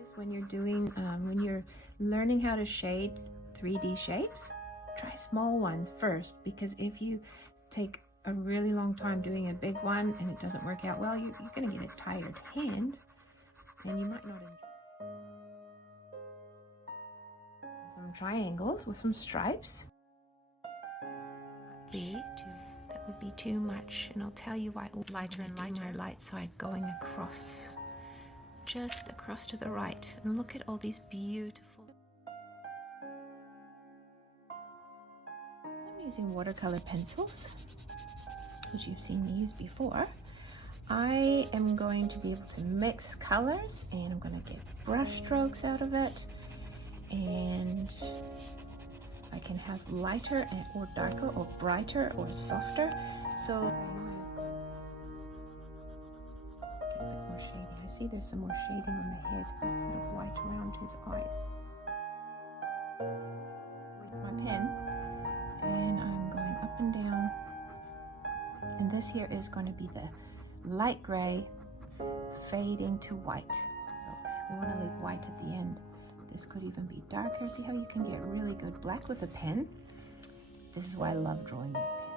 Is when you're doing, when you're learning how to shade 3D shapes, try small ones first, because if you take a really long time doing a big one and it doesn't work out well, you're going to get a tired hand and you might not enjoy. Some triangles with some stripes. That would be too much, and I'll tell you why. Lighter and lighter. My light side going across, just across to the right, and look at all these beautiful. I'm using watercolor pencils, which you've seen me use before. I am going to be able to mix colors, and I'm going to get brush strokes out of it, and I can have lighter or darker or brighter or softer. So a bit more shading. I see there's some more shading on the head. There's a bit of white around his eyes. With my pen, and I'm going up and down. And this here is going to be the light gray fading to white. So we want to leave white at the end. This could even be darker. See how you can get really good black with a pen? This is why I love drawing with pen.